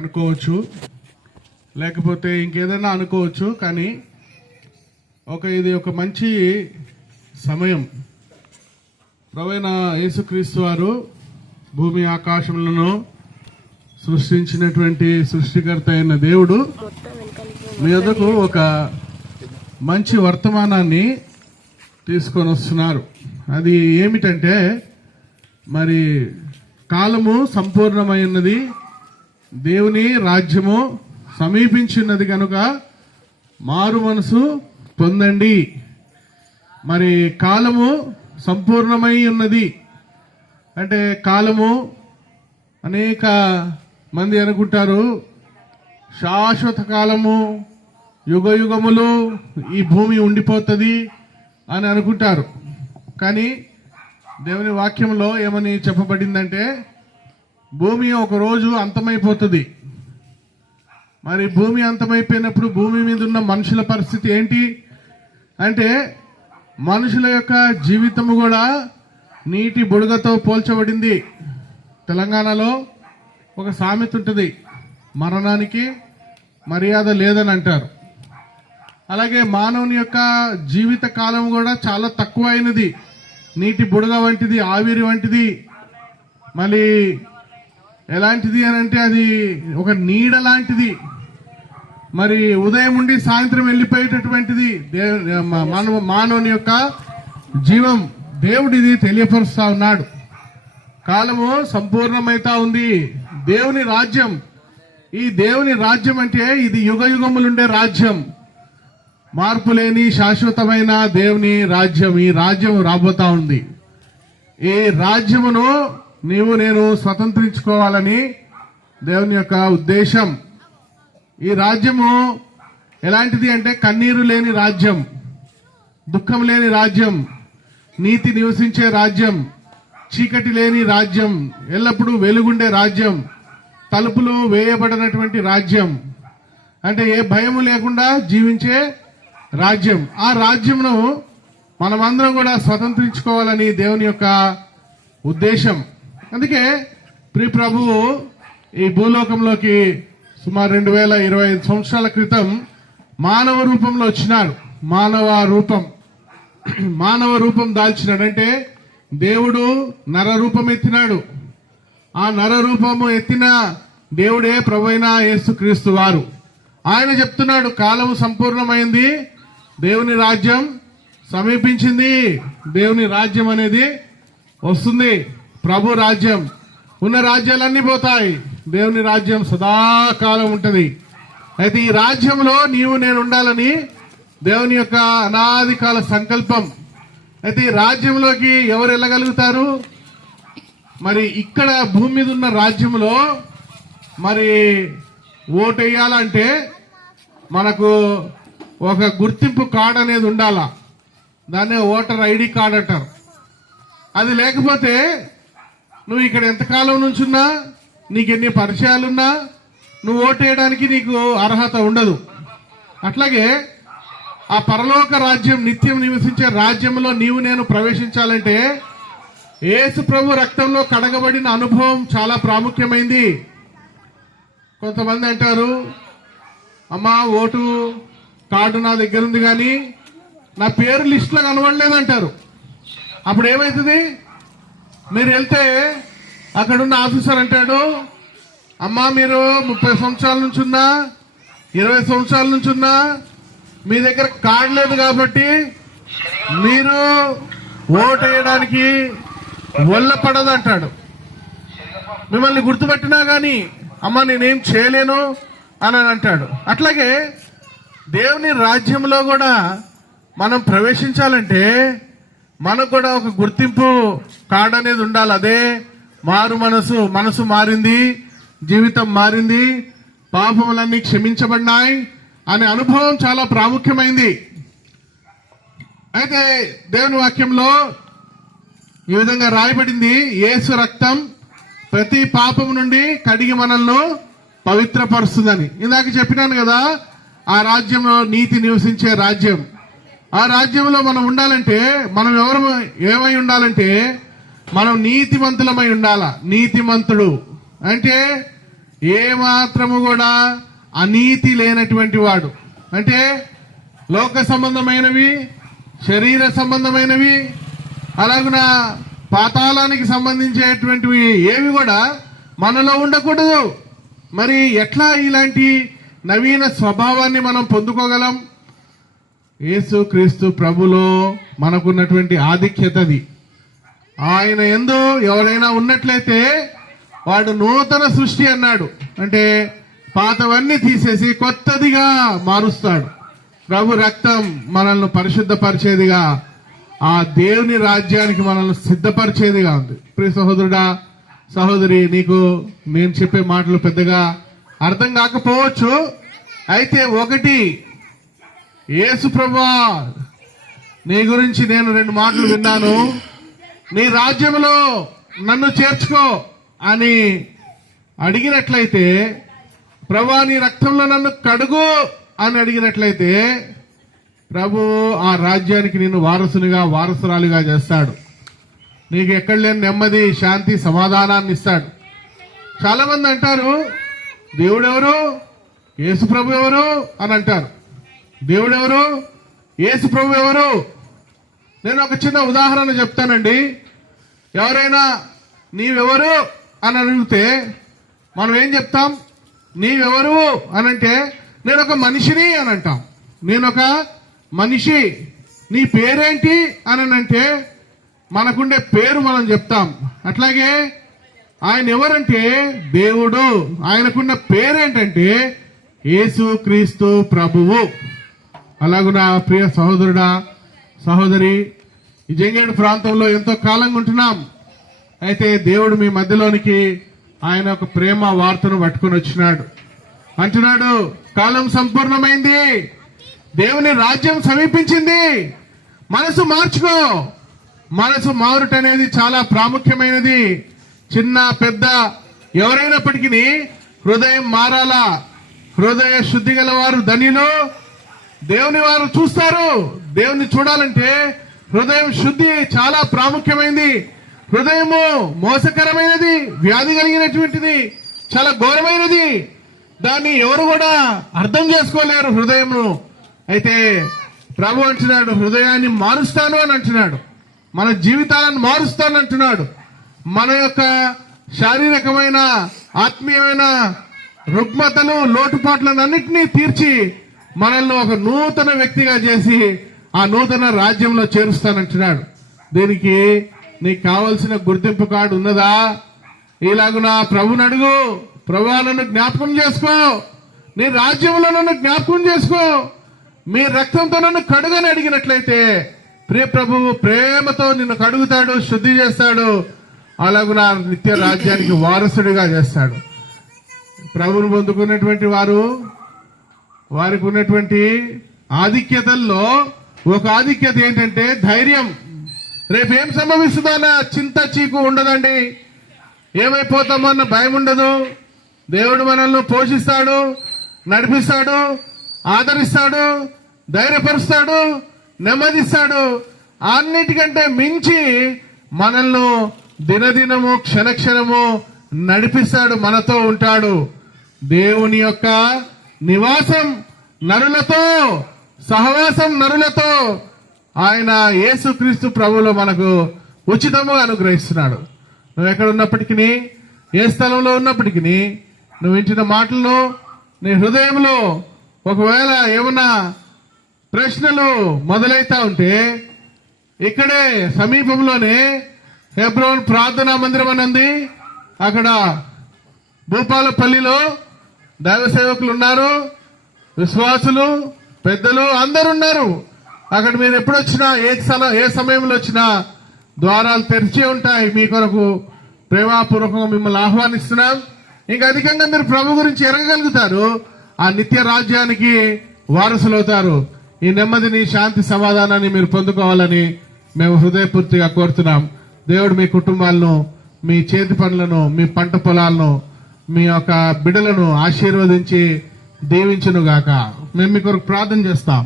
అనుకోవచ్చు, లేకపోతే ఇంకేదైనా అనుకోవచ్చు. కానీ ఇది ఒక మంచి సమయం. ప్రభువైన యేసుక్రీస్తు వారు భూమి ఆకాశములను సృష్టించినటువంటి సృష్టికర్త అయిన దేవుడు మీ వద్దకు ఒక మంచి వర్తమానాన్ని తీసుకొని వస్తున్నారు. అది ఏమిటంటే, మరి కాలము సంపూర్ణమైనది, దేవుని రాజ్యము సమీపించినది కనుక మారు మనసు పొందండి. మరి కాలము సంపూర్ణమై ఉన్నది అంటే, కాలము అనేక మంది అనుకుంటారు శాశ్వత కాలము, యుగ యుగములు ఈ భూమి ఉండిపోతుంది అని అనుకుంటారు. కానీ దేవుని వాక్యంలో ఏమని చెప్పబడిందంటే, భూమి ఒక రోజు అంతమైపోతుంది. మరి భూమి అంతమైపోయినప్పుడు భూమి మీద ఉన్న మనుషుల పరిస్థితి ఏంటి అంటే, మనుషుల యొక్క జీవితము కూడా నీటి బుడగతో పోల్చబడింది. తెలంగాణలో ఒక సామెత ఉంటుంది, మరణానికి మర్యాద లేదని అంటారు. అలాగే మానవుని యొక్క జీవిత కాలం కూడా చాలా తక్కువైనది, నీటి బుడగ వంటిది, ఆవిరి వంటిది. మళ్ళీ ఎలాంటిది అని అంటే, అది ఒక నీడ లాంటిది. మరి ఉదయం ఉండి సాయంత్రం వెళ్ళిపోయేటటువంటిది మానవుని యొక్క జీవం. దేవుడిది తెలియపరుస్తా ఉన్నాడు. కాలము సంపూర్ణమైతా ఉంది. దేవుని రాజ్యం, ఈ దేవుని రాజ్యం అంటే ఇది యుగ యుగములుండే రాజ్యం, మార్పు లేని శాశ్వతమైన దేవుని రాజ్యం. ఈ రాజ్యం రాబోతా ఉంది. ఈ రాజ్యమును నేను స్వతంత్రించుకోవాలని దేవుని యొక్క ఉద్దేశం. ఈ రాజ్యము ఎలాంటిది అంటే, కన్నీరు లేని రాజ్యం, దుఃఖం లేని రాజ్యం, నీతి నివసించే రాజ్యం, చీకటి లేని రాజ్యం, ఎల్లప్పుడూ వెలుగుండే రాజ్యం, తలుపులు వేయబడినటువంటి రాజ్యం, అంటే ఏ భయము లేకుండా జీవించే రాజ్యం. ఆ రాజ్యమును మనమందరం కూడా స్వతంత్రించుకోవాలని దేవుని యొక్క ఉద్దేశం. అందుకే ప్రియ ప్రభువు ఈ భూలోకంలోకి సుమారు 2025 సంవత్సరాల క్రితం మానవ రూపంలో వచ్చినాడు. మానవ రూపం దాల్చినాడంటే, దేవుడు నర రూపం ఎత్తినాడు. ఆ నర రూపము ఎత్తిన దేవుడే ప్రభువైన యేసుక్రీస్తు వారు. ఆయన చెప్తున్నాడు, కాలము సంపూర్ణమైంది, దేవుని రాజ్యం సమీపించింది, దేవుని రాజ్యం అనేది వస్తుంది. ప్రభు రాజ్యం, ఉన్న రాజ్యాలన్నీ పోతాయి, దేవుని రాజ్యం సదాకాలం ఉంటది. అయితే ఈ రాజ్యంలో నేను ఉండాలని దేవుని యొక్క అనాది కాల సంకల్పం. అయితే ఈ రాజ్యంలోకి ఎవరు వెళ్ళగలుగుతారు? మరి ఇక్కడ భూమి మీద ఉన్న రాజ్యంలో మరి ఓటు వేయాలంటే మనకు ఒక గుర్తింపు కార్డు అనేది ఉండాలా. దాన్నే ఓటర్ ఐడి కార్డు అంటారు. అది లేకపోతే నువ్వు ఇక్కడ ఎంతకాలం నుంచున్నా, నీకు ఎన్ని పరిచయాలున్నా, నువ్వు ఓటు వేయడానికి నీకు అర్హత ఉండదు. అట్లాగే ఆ పరలోక రాజ్యం, నిత్యం నివసించే రాజ్యంలో నేను ప్రవేశించాలంటే యేసు ప్రభు రక్తంలో కడగబడిన అనుభవం చాలా ప్రాముఖ్యమైంది. కొంతమంది అంటారు, అమ్మా ఓటు కార్డు నా దగ్గర ఉంది కానీ నా పేరు లిస్టులో కనబడలేదంటారు. అప్పుడు ఏమవుతుంది? మీరు వెళ్తే అక్కడున్న ఆఫీసర్ అంటాడు, అమ్మా మీరు 30 సంవత్సరాల నుంచి ఉన్నా, 20 సంవత్సరాల నుంచి ఉన్నా, మీ దగ్గర కార్డు లేదు కాబట్టి మీరు ఓటు వేయడానికి వల్లపడదు అంటాడు. మిమ్మల్ని గుర్తుపట్టినా గాని అమ్మా నేనేం చేయలేను అని అంటాడు. అట్లాగే దేవుని రాజ్యంలో కూడా మనం ప్రవేశించాలంటే మనకు కూడా ఒక గుర్తింపు కార్డు అనేది ఉండాలి. అదే మారు మనసు మారింది, జీవితం మారింది, పాపములన్నీ క్షమించబడినాయి అనే అనుభవం చాలా ప్రాముఖ్యమైంది. అయితే దేవుని వాక్యంలో ఈ విధంగా రాయబడింది, యేసు రక్తం ప్రతి పాపం నుండి కడిగి మనల్ని పవిత్రపరుస్తుందని. ఇందాక చెప్పినాను కదా, ఆ రాజ్యంలో నీతి నివసించే రాజ్యం. ఆ రాజ్యంలో మనం ఉండాలంటే మనం ఏమై ఉండాలంటే మనం నీతిమంతులమై ఉండాలా. నీతిమంతుడు అంటే ఏ మాత్రము కూడా అనీతి లేనటువంటి వాడు. అంటే లోక సంబంధమైనవి, శరీర సంబంధమైనవి, అలాగున పాతాళానికి సంబంధించేటువంటివి ఏవి కూడా మనలో ఉండకూడదు. మరి ఎట్లా ఇలాంటి నవీన స్వభావాన్ని మనం పొందుకోగలం? యేసు క్రీస్తు ప్రభులో మనకున్నటువంటి ఆధిక్యతది. ఆయన యందు ఎవరైనా ఉన్నట్లయితే వాడు నూతన సృష్టి అన్నాడు. అంటే పాతవన్నీ తీసేసి కొత్తదిగా మారుస్తాడు. ప్రభు రక్తం మనల్ని పరిశుద్ధపరిచేదిగా, ఆ దేవుని రాజ్యానికి మనల్ని సిద్ధపరిచేదిగా ఉంది. ప్రియ సహోదరుడా, సహోదరి, నీకు నేను చెప్పే మాటలు పెద్దగా అర్థం కాకపోవచ్చు. అయితే ఒకటి, యేసు ప్రభువా, నీ గురించి నేను 2 మాటలు విన్నాను. నీ రాజ్యంలో నన్ను చేర్చుకో అని అడిగినట్లయితే, ప్రభువా నీ రక్తంలో నన్ను కడుగు అని అడిగినట్లయితే, ప్రభు ఆ రాజ్యానికి నిన్ను వారసునిగా, వారసురాలిగా చేస్తాడు. నీకు ఎక్కడ లేని నెమ్మది, శాంతి, సమాధానాన్ని ఇస్తాడు. చాలా మంది అంటారు, దేవుడెవరు, యేసు ప్రభు ఎవరు అని అంటారు. దేవుడెవరు, యేసు ప్రభు ఎవరు? నేను ఒక చిన్న ఉదాహరణ చెప్తానండి. ఎవరైనా నీవెవరు అని అడిగితే మనం ఏం చెప్తాం? నీవెవరు అని అంటే, నేను ఒక మనిషిని అని అంటాం. నేను ఒక మనిషి. నీ పేరేంటి అని అంటే మనకుండే పేరు మనం చెప్తాం. అట్లాగే ఆయన ఎవరంటే దేవుడు. ఆయనకున్న పేరేంటంటే యేసు క్రీస్తు ప్రభువు. అలాగున ప్రియ సహోదరుడా, సహోదరి, ఈ జంగేడు ప్రాంతంలో ఎంతో కాలంగా ఉంటున్నాం. అయితే దేవుడు మీ మధ్యలోనికి ఆయన ఒక ప్రేమ వార్తను పట్టుకొని వచ్చినాడు. అంటున్నాడు, కాలం సంపూర్ణమైంది, దేవుని రాజ్యం సమీపించింది, మనసు మార్చుకో. మనసు మారుట అనేది చాలా ప్రాముఖ్యమైనది. చిన్న పెద్ద ఎవరైనప్పటికీ హృదయం మారాలా. హృదయ శుద్ధి గల వారు ధన్యులు, దేవుని వారు చూస్తారు. దేవుని చూడాలంటే హృదయం శుద్ధి చాలా ప్రాముఖ్యమైనది. హృదయము మోసకరమైనది, వ్యాధి కలిగినటువంటిది, చాలా ఘోరమైనది. దాన్ని ఎవరు కూడా అర్థం చేసుకోలేరు హృదయము. అయితే ప్రభు అంటున్నాడు, హృదయాన్ని మారుస్తాను అని అంటున్నాడు. మన జీవితాలను మారుస్తాను అంటున్నాడు. మన యొక్క శారీరకమైన, ఆత్మీయమైన రుగ్మతలు, లోటుపాట్లను అన్నింటినీ తీర్చి మనల్ని ఒక నూతన వ్యక్తిగా చేసి ఆ నూతన రాజ్యంలో చేరుస్తానంటున్నాడు. దీనికి నీకు కావలసిన గుర్తింపు కార్డు ఉన్నదా? ఇలాగున ప్రభుని అడుగు, ప్రభువా నన్ను జ్ఞాపకం చేసుకో, నీ రాజ్యంలో నన్ను జ్ఞాపకం చేసుకో, మీ రక్తంతో నన్ను కడుగని అడిగినట్లయితే ప్రియ ప్రభువు ప్రేమతో నిన్ను కడుగుతాడు, శుద్ధి చేస్తాడు. అలాగున నిత్య రాజ్యానికి వారసుడిగా చేస్తాడు. ప్రభువును పొందుకున్నటువంటి వారు, వారికి ఉన్నటువంటి ఆధిక్యతల్లో ఒక ఆధిక్యత ఏంటంటే ధైర్యం. రేపేం సంభవిస్తుందో అన్న చింత చీకు ఉండదండి. ఏమైపోతామో అన్న భయం ఉండదు. దేవుడు మనల్ని పోషిస్తాడు, నడిపిస్తాడు, ఆదరిస్తాడు, ధైర్యపరుస్తాడు, నెమ్మదిస్తాడు. అన్నిటికంటే మించి మనల్ని దినదినము, క్షణక్షణము నడిపిస్తాడు, మనతో ఉంటాడు. దేవుని యొక్క నివాసం నరులతో, సహవాసం నరులతో ఆయన యేసుక్రీస్తు ప్రభువులో మనకు ఉచితముగా అనుగ్రహిస్తున్నాడు. నువ్వు ఎక్కడ ఉన్నప్పటికీ, ఏ స్థలంలో ఉన్నప్పటికీ, నువ్వు వింటున్న మాటలను నీ హృదయంలో ఒకవేళ ఏమన్నా ప్రశ్నలు మొదలైతా ఉంటే, ఇక్కడే సమీపంలోనే హెబ్రోన్ ప్రార్థనా మందిరం అని ఉంది. అక్కడ భూపాలపల్లిలో దైవ సేవకులు ఉన్నారు, విశ్వాసులు, పెద్దలు అందరు ఉన్నారు. అక్కడ మీరు ఎప్పుడు వచ్చినా, ఏ సమయంలో వచ్చినా ద్వారాలు తెరిచే ఉంటాయి. మీ కొరకు ప్రేమపూర్వకంగా మిమ్మల్ని ఆహ్వానిస్తున్నాం. ఇంకా అధికంగా మీరు ప్రభు గురించి ఎరగగలుగుతారు. ఆ నిత్య రాజ్యానికి వారసులవుతారు. ఈ నెమ్మదిని, శాంతి, సమాధానాన్ని మీరు పొందుకోవాలని మేము హృదయపూర్తిగా కోరుతున్నాం. దేవుడు మీ కుటుంబాలను, మీ చేతి పనులను, మీ పంట పొలాలను, మీ యొక్క బిడ్డలను ఆశీర్వదించి దీవించును గాక. మేము మీ కొరకు ప్రార్థన చేస్తాం.